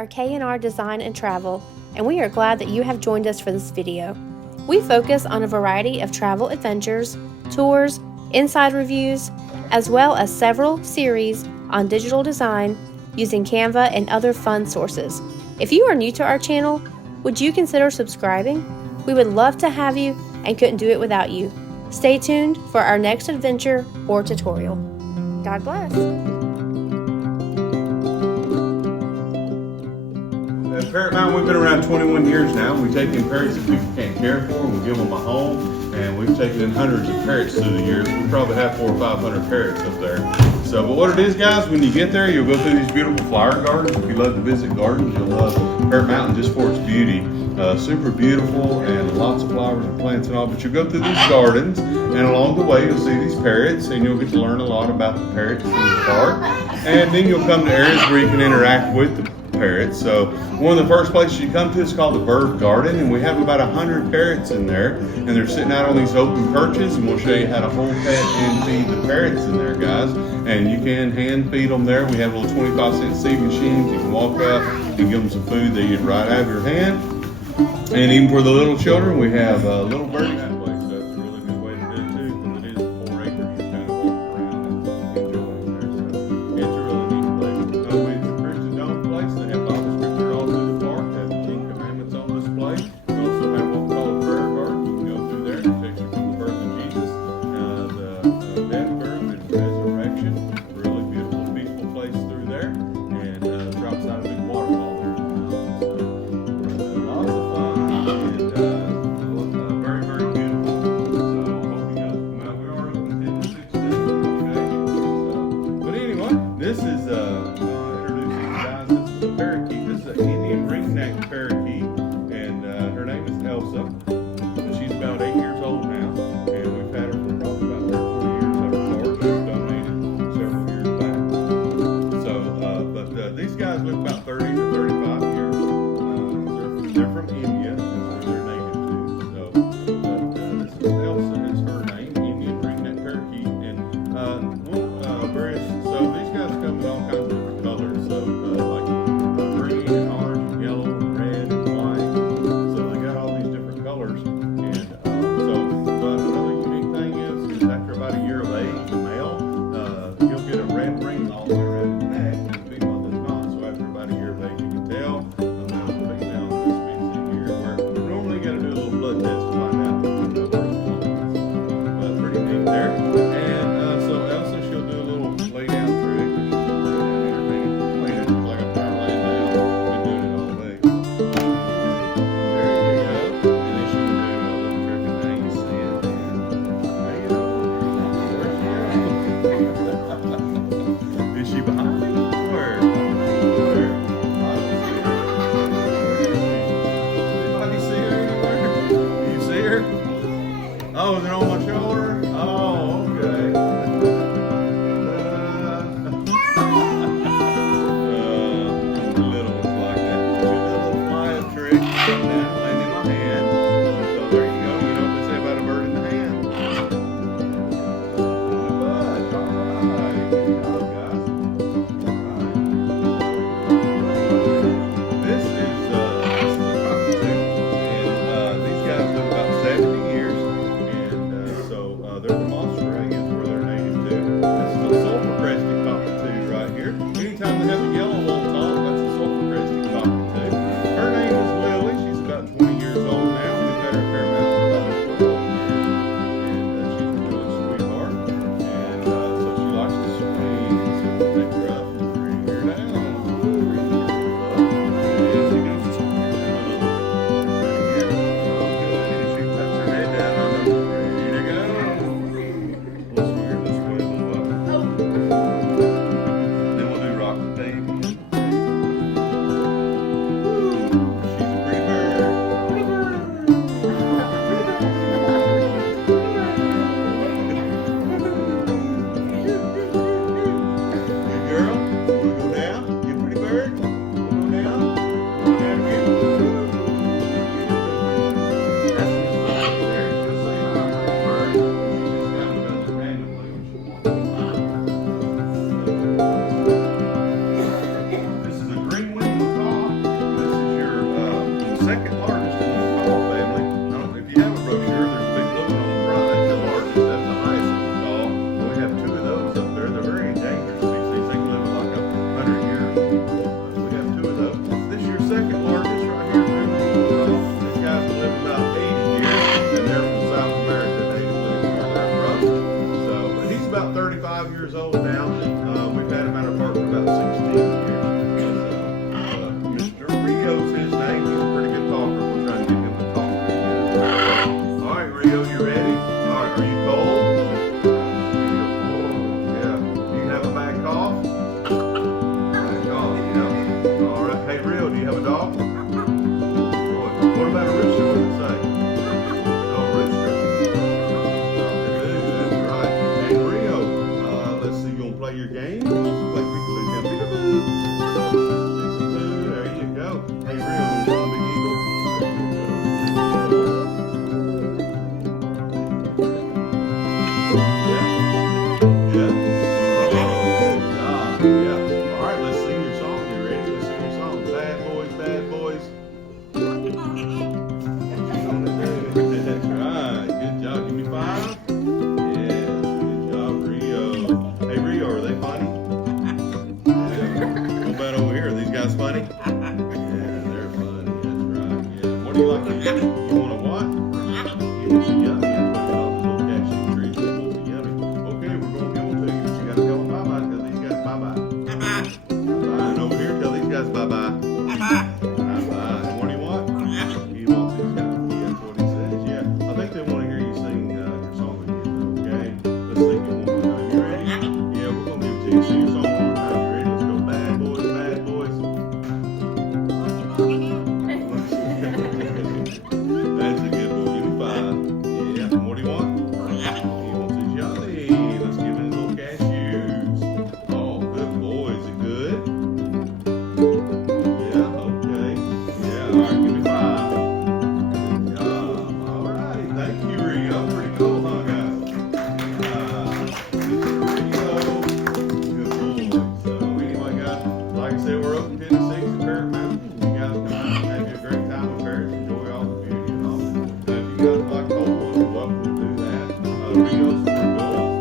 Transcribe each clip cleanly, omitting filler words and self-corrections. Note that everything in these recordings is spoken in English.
are K&R Design and Travel, and we are glad that you have joined us for this video. We focus on a variety of travel adventures, tours, inside reviews, as well as several series on digital design using Canva and other fun sources. If you are new to our channel, would you consider subscribing? We would love to have you and couldn't do it without you. Stay tuned for our next adventure or tutorial. God bless. At Parrot Mountain, we've been around 21 years now. We take in parrots that people can't care for, and we give them a home, and we've taken in hundreds of parrots through the years. We probably have 400 or 500 parrots up there. So, but what it is, guys, when you get there, you'll go through these beautiful flower gardens. If you love to visit gardens, you'll love Parrot Mountain just for its beauty. Super beautiful and lots of flowers and plants and all, but you'll go through these gardens, and along the way you'll see these parrots, and you'll get to learn a lot about the parrots in the park. And then you'll come to areas where you can interact with the parrots. So one of the first places you come to is called the bird garden, and we have about 100 parrots in there, and they're sitting out on these open perches, and we'll show you how to hold, pet, and feed the parrots in there, guys. And you can hand feed them there. We have little 25-cent seed machines. You can walk up and give them some food. They eat right out of your hand. And even for the little children, we have little birdies that way. So that's a really good way to do it too, because it is 4 acres. You kind of walk around and enjoy it there. So it's a really neat place. It's a Christian owned place. They have Bible scripture all through the park. They have the 10 Commandments on display. We also have what we call a prayer garden. You can go through there and take you from the birth of Jesus, the death, burial, and resurrection. Really beautiful, peaceful place through there, and right beside a big waterfall there. Lots of fun. Very, very beautiful. So I hope you guys come out. We are open 10 to 6 days. But anyway, this is introducing you guys. This is a parakeet. This is an Indian ring-necked parakeet, and her name is Elsa. She's about 8 years old now, and we've had her for probably about 3 or 4 years. Her large was donated several years back. So, but these guys live about 30 to 35 years. They're from India. That's where they're native to. So, but this is Elsa is her name, Indian ring-necked parakeet, and so these guys come in all kinds of different colors. So like green and orange and yellow and red and white. So they got all these different colors. And but another unique thing is after about a year of age, the male he'll get a red ring all the way around his neck, and the female does not. So after about a year of age, you can tell the male and female in this species here. they're funny. That's right. Yeah. What do you like to eat? You want a what? He wants a yummy. That's what he calls his little cashew trees. He wants a yummy. Okay, we're going to give them to you, but you got to tell them bye-bye. Tell these guys bye-bye. Bye-bye. And over here, tell these guys bye-bye. Bye-bye. And what do you want? He wants his yummy. That's what he says. Yeah. I think they want to hear you sing your song again, okay? Let's sing it one more time. You ready? Yeah, we're going to give it to you. Sing your song one more time. You ready? Let's go. Bad boys, bad boys. That's a good boy. Give me 5. Yeah. And what do you want? He wants his yummy. Let's give him his little cashews. Oh, good boy. Is it good? Yeah. Okay. Yeah. All right. Give me 5. Good job. All right. Thank you, Rio. Pretty cool, huh, guys? Rio. Good boy. So anyway, guys, like I said, we're open 10 to 6 at Parrot Mountain. You guys come out and have you a great time with parrots. Enjoy all the beauty and all. If you guys like to hold one, you're welcome to do that. Rio's for adults,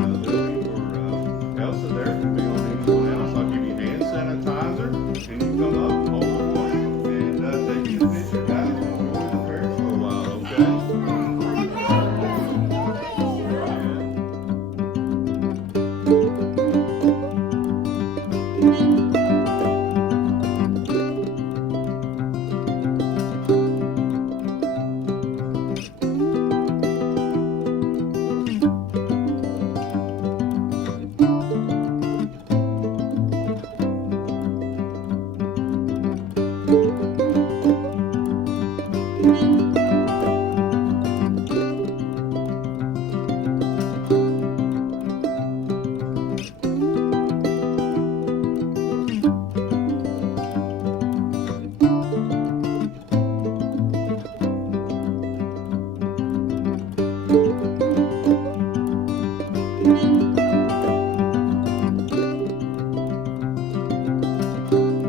but Lily or Elsa there can be on anyone else. I'll give you hand sanitizer, and you come up and hold one and take you a picture, guys. And enjoy the parrots for a while, okay?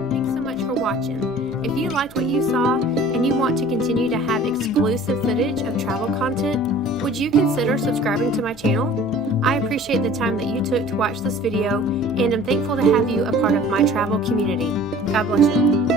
Thanks so much for watching. If you liked what you saw and you want to continue to have exclusive footage of travel content, would you consider subscribing to my channel? I appreciate the time that you took to watch this video, and I'm thankful to have you a part of my travel community. God bless you.